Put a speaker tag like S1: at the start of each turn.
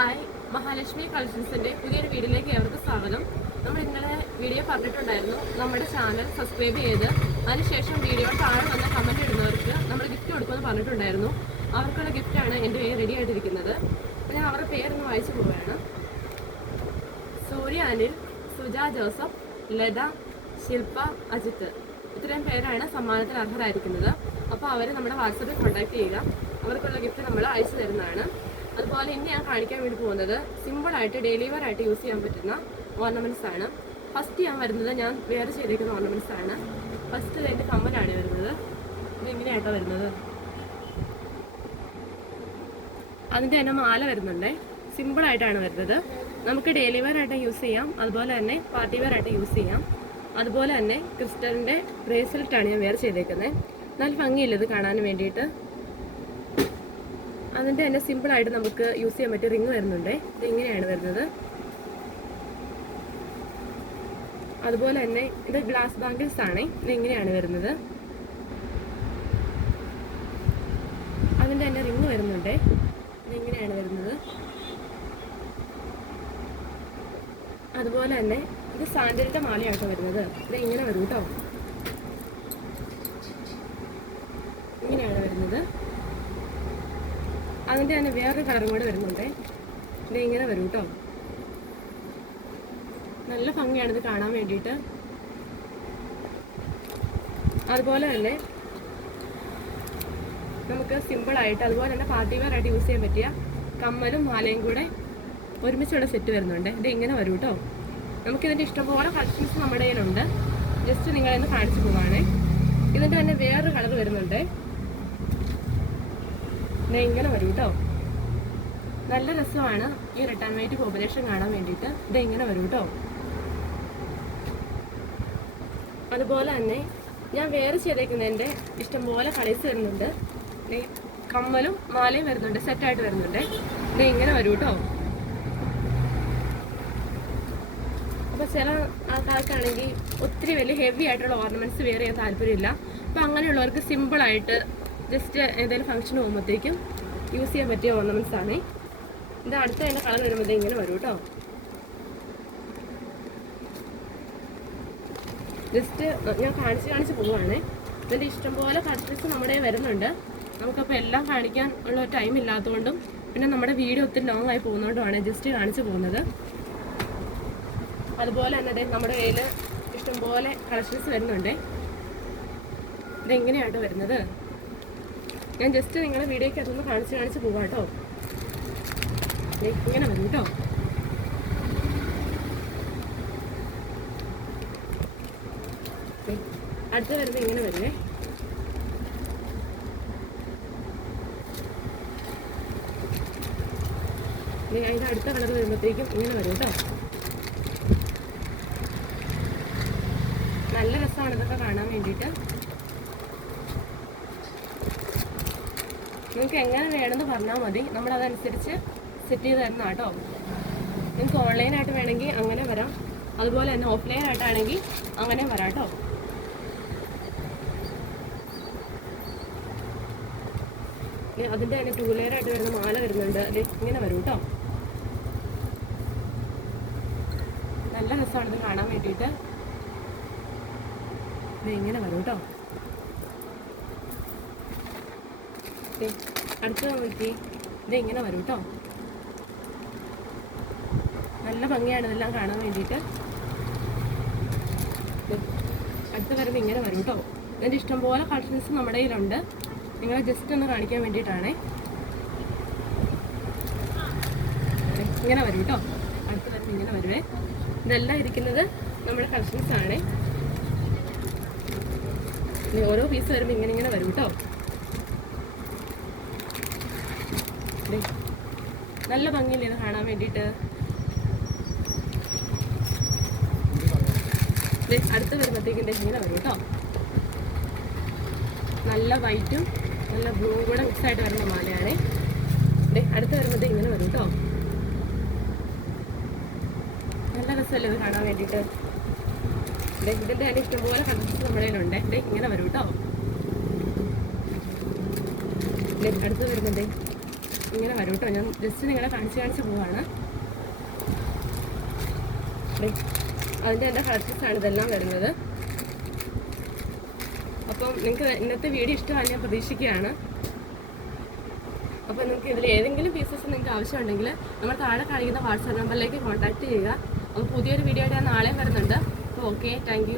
S1: Hi. Mahalakshmi കളക്ഷൻസിന്റെ പുതിയൊരു വീഡിയോയിലേക്ക് ഏവർക്ക് സ്വാഗതം. നമ്മൾ ഇന്നലെ വീഡിയോ പറഞ്ഞിട്ടുണ്ടായിരുന്നു നമ്മുടെ ചാനൽ സബ്സ്ക്രൈബ് ചെയ്ത് അതിനുശേഷം വീഡിയോ താഴെ വന്ന് കമന്റ് ഇടുന്നവർക്ക് നമ്മൾ ഗിഫ്റ്റ് കൊടുക്കുമെന്ന് പറഞ്ഞിട്ടുണ്ടായിരുന്നു. അവർക്കുള്ള ഗിഫ്റ്റാണ് എന്റെ പേര് റെഡി ആയിട്ടിരിക്കുന്നത്. ഞാൻ അവരുടെ പേരൊന്ന് വായിച്ചു പോവുകയാണ്. സൂര്യ അനിൽ സുജ ജോസഫ് ലത ശില്പ അജിത്ത്. ഇത്രയും പേരാണ് സമ്മാനത്തിന് അർഹരായിരിക്കുന്നത്. അപ്പോൾ അവർ നമ്മുടെ വാട്സപ്പിൽ കോൺടാക്ട് ചെയ്യുക. അവർക്കുള്ള ഗിഫ്റ്റ് നമ്മൾ അയച്ചു തരുന്നതാണ്. അതുപോലെ ഇന്ന് ഞാൻ കാണിക്കാൻ വേണ്ടി പോകുന്നത് സിമ്പിളായിട്ട് ഡെയിലി വെയർ ആയിട്ട് യൂസ് ചെയ്യാൻ പറ്റുന്ന ഓർണമെന്റ്സ് ആണ്. ഫസ്റ്റ് ഞാൻ വരുന്നത് ഞാൻ വേറെ ചെയ്തിരിക്കുന്ന ഓർണമെന്റ്സ് ആണ്. ഫസ്റ്റ് എന്റെ കമ്മലാണ് വരുന്നത്. ഇത് ഇങ്ങനെയായിട്ടോ വരുന്നത്. അതിന്റെ തന്നെ മാല വരുന്നുണ്ടേ. സിമ്പിൾ ആയിട്ടാണ് വരുന്നത്. നമുക്ക് ഡെയിലി വെയർ ആയിട്ട് യൂസ് ചെയ്യാം. അതുപോലെ തന്നെ പാർട്ടി വെയർ ആയിട്ട് യൂസ് ചെയ്യാം. അതുപോലെ തന്നെ ക്രിസ്റ്റലിന്റെ ബ്രേസ്ലെറ്റ് ആണ് ഞാൻ വെയർ ചെയ്തേക്കുന്നത്. നല്ല ഭംഗിയില്ല ഇത് കാണാൻ വേണ്ടിയിട്ട്? അതിന്റെ തന്നെ സിമ്പിളായിട്ട് നമുക്ക് യൂസ് ചെയ്യാൻ പറ്റിയ റിങ് വരുന്നുണ്ട്. ഇത് ഇങ്ങനെയാണ് വരുന്നത്. അതുപോലെ തന്നെ ഇത് ഗ്ലാസ് ബാങ്കിൾസ് ആണ്. ഇത് വരുന്നത്. അതിന്റെ തന്നെ റിങ് വരുന്നുണ്ട്. ഇത് വരുന്നത്. അതുപോലെ തന്നെ ഇത് സാൻഡലിന്റെ മാലയാട്ടോ വരുന്നത്. ഇത് ഇങ്ങനെ വരും കേട്ടോ ഇങ്ങനെയാണ് വരുന്നത്. അതിന്റെ തന്നെ വേറൊരു കളറും കൂടെ വരുന്നുണ്ട്. ഇത് ഇങ്ങനെ വരും കേട്ടോ നല്ല ഭംഗിയാണ് ഇത് കാണാൻ വേണ്ടിയിട്ട്. അതുപോലെ തന്നെ നമുക്ക് സിമ്പിളായിട്ട് അതുപോലെ തന്നെ പാർട്ടി വെയർ ആയിട്ട് യൂസ് ചെയ്യാൻ പറ്റിയ കമ്മലും മാലയും കൂടെ ഒരുമിച്ചുള്ള സെറ്റ് വരുന്നുണ്ട്. ഇത് ഇങ്ങനെ വരും കേട്ടോ നമുക്കിതിന്റെ ഇഷ്ടംപോലെ കളക്ഷൻസ് നമ്മുടെ കയ്യിലുണ്ട്. ജസ്റ്റ് നിങ്ങളിന്ന് കാണിച്ചു പോവാണ്. ഇതിന്റെ തന്നെ വേറൊരു കളർ വരുന്നുണ്ട്. ഇത് ഇങ്ങനെ വരും കേട്ടോ നല്ല രസമാണ് ഈ റിട്ടേൺ വൈറ്റ് പോപ്പുലേഷൻ കാണാൻ വേണ്ടിയിട്ട്. ഇത് ഇങ്ങനെ വരും കേട്ടോ അതുപോലെ തന്നെ ഞാൻ വേറെ ചെയ്തേക്കുന്നതിന്റെ ഇഷ്ടംപോലെ കളേഴ്സ് വരുന്നുണ്ട്. കമ്മലും മാലയും വരുന്നുണ്ട്. സെറ്റായിട്ട് വരുന്നുണ്ട്. ഇത് ഇങ്ങനെ വരും കേട്ടോ അപ്പോൾ ചില ആൾക്കാർക്കാണെങ്കിൽ ഒത്തിരി വലിയ ഹെവി ആയിട്ടുള്ള ഓർണമെന്റ്സ് വേറെ ചെയ്യാൻ താല്പര്യമില്ല. അപ്പോൾ അങ്ങനെയുള്ളവർക്ക് സിമ്പിളായിട്ട് ജസ്റ്റ് ഏതെങ്കിലും ഫംഗ്ഷൻ പോകുമ്പോഴത്തേക്കും യൂസ് ചെയ്യാൻ പറ്റിയ ഓർണമെന്റ്സ് ആണ്. ഇത് അടുത്ത അതിന്റെ കളർ വരുമ്പോൾ ഇങ്ങനെ വരും കേട്ടോ. ജസ്റ്റ് ഞാൻ കാണിച്ച് കാണിച്ച് പോവുകയാണ്. ഇതിന്റെ ഇഷ്ടംപോലെ കളക്ഷൻസ് നമ്മുടെ വരുന്നുണ്ട്. നമുക്കപ്പോൾ എല്ലാം കാണിക്കാൻ ഉള്ള ടൈം ഇല്ലാത്തതുകൊണ്ടും പിന്നെ നമ്മുടെ വീഡിയോ ഒത്തിരി ലോങ് ആയി പോകുന്നതുകൊണ്ടുമാണ് ജസ്റ്റ് കാണിച്ച് പോകുന്നത്. അതുപോലെ തന്നെ നമ്മുടെ കയ്യിൽ ഇഷ്ടംപോലെ കളക്ഷൻസ് വരുന്നുണ്ട്. ഇതെങ്ങനെയാണ് വരുന്നത്? ഞാൻ ജസ്റ്റ് നിങ്ങളെ വീഡിയോയ്ക്ക് അതൊന്ന് കാണിച്ച് കാണിച്ച് പോവാം കേട്ടോ ഇങ്ങനെ വരും കേട്ടോ അടുത്ത വരുന്നത് ഇങ്ങനെ വരുന്നേ. അതിന്റെ അടുത്ത കളർ വരുമ്പോഴത്തേക്കും ഇങ്ങനെ വരും കേട്ടോ നല്ല രസമാണ് ഇതൊക്കെ കാണാൻ വേണ്ടിയിട്ട്. നിങ്ങൾക്ക് എങ്ങനെ വേണമെന്ന് പറഞ്ഞാൽ മതി. നമ്മൾ അതനുസരിച്ച് സെറ്റ് ചെയ്ത് തരുന്ന കേട്ടോ. നിങ്ങൾക്ക് ഓൺലൈനായിട്ട് വേണമെങ്കിൽ അങ്ങനെ വരാം. അതുപോലെ തന്നെ ഓഫ്ലൈൻ ആയിട്ടാണെങ്കിൽ അങ്ങനെ വരാം കേട്ടോ. അതിന്റെ തന്നെ ടൂ ലെയർ ആയിട്ട് വരുന്ന മാല വരുന്നുണ്ട്. അത് ഇങ്ങനെ വരും കേട്ടോ. നല്ല രസമാണ് ഇത് കാണാൻ വേണ്ടിയിട്ട്. ഇത് ഇങ്ങനെ വരും കേട്ടോ. അടുത്ത നോക്കി ഇത് ഇങ്ങനെ വരും കേട്ടോ നല്ല ഭംഗിയാണ് ഇതെല്ലാം കാണാൻ വേണ്ടിയിട്ട്. അടുത്ത് വരുമ്പോൾ ഇങ്ങനെ വരും കേട്ടോ ഇതിന്റെ ഇഷ്ടംപോലെ കളക്ഷൻസ് നമ്മുടെ കയ്യിലുണ്ട്. നിങ്ങളെ ജസ്റ്റ് ഒന്ന് കാണിക്കാൻ വേണ്ടിയിട്ടാണേ. ഇങ്ങനെ വരും കേട്ടോ അടുത്ത് വരുമ്പോൾ ഇങ്ങനെ വരുവേ. ഇതെല്ലാം ഇരിക്കുന്നത് നമ്മുടെ കളക്ഷൻസ് ആണേ. ഓരോ പീസ് വരുമ്പോൾ ഇങ്ങനെ ഇങ്ങനെ വരും കേട്ടോ ദേ, നല്ല ഭംഗിയില്ലേ ഇത് കാണാൻ വേണ്ടിട്ട് അടുത്ത് വരുമ്പോഴത്തേക്കും ദേ ഇങ്ങനെ വരും കേട്ടോ. നല്ല വൈറ്റും നല്ല ബ്ലൂ കൂടെ മിക്സ് ആയിട്ട് വരുന്ന മാലയാണ്. അടുത്ത് വരുമ്പോഴത്തേക്ക് ഇങ്ങനെ വരും കേട്ടോ. നല്ല രസമല്ലേ ഇത് കാണാൻ വേണ്ടിട്ട് ദേ, ഇതിന്റെ തന്നെ ഇഷ്ടംപോലെ കളക്ഷൻസ് നമ്മുടെ കയ്യിലുണ്ട്. ഇങ്ങനെ വരും കേട്ടോ. അടുത്ത് വരുന്നുണ്ട് ഇങ്ങനെ വരും കേട്ടോ. ഞാൻ ജസ്റ്റ് നിങ്ങളെ കാണിച്ച് കാണിച്ച് പോവാണ്. അതിന്റെ എന്റെ കളക്ഷൻസാണ് ഇതെല്ലാം വരുന്നത്. അപ്പം നിങ്ങൾക്ക് ഇന്നത്തെ വീഡിയോ ഇഷ്ടമാണ് ഞാൻ പ്രതീക്ഷിക്കുകയാണ്. അപ്പോൾ നിങ്ങൾക്ക് ഇതിൽ ഏതെങ്കിലും പീസസ് നിങ്ങൾക്ക് ആവശ്യമുണ്ടെങ്കിൽ നമ്മൾ താഴെ കാണിക്കുന്ന വാട്സാപ്പ് നമ്പറിലേക്ക് കോൺടാക്ട് ചെയ്യുക. അപ്പോൾ പുതിയൊരു വീഡിയോ ആയിട്ട് ഞാൻ നാളെയും വരുന്നുണ്ട്. അപ്പോൾ ഓക്കെ താങ്ക്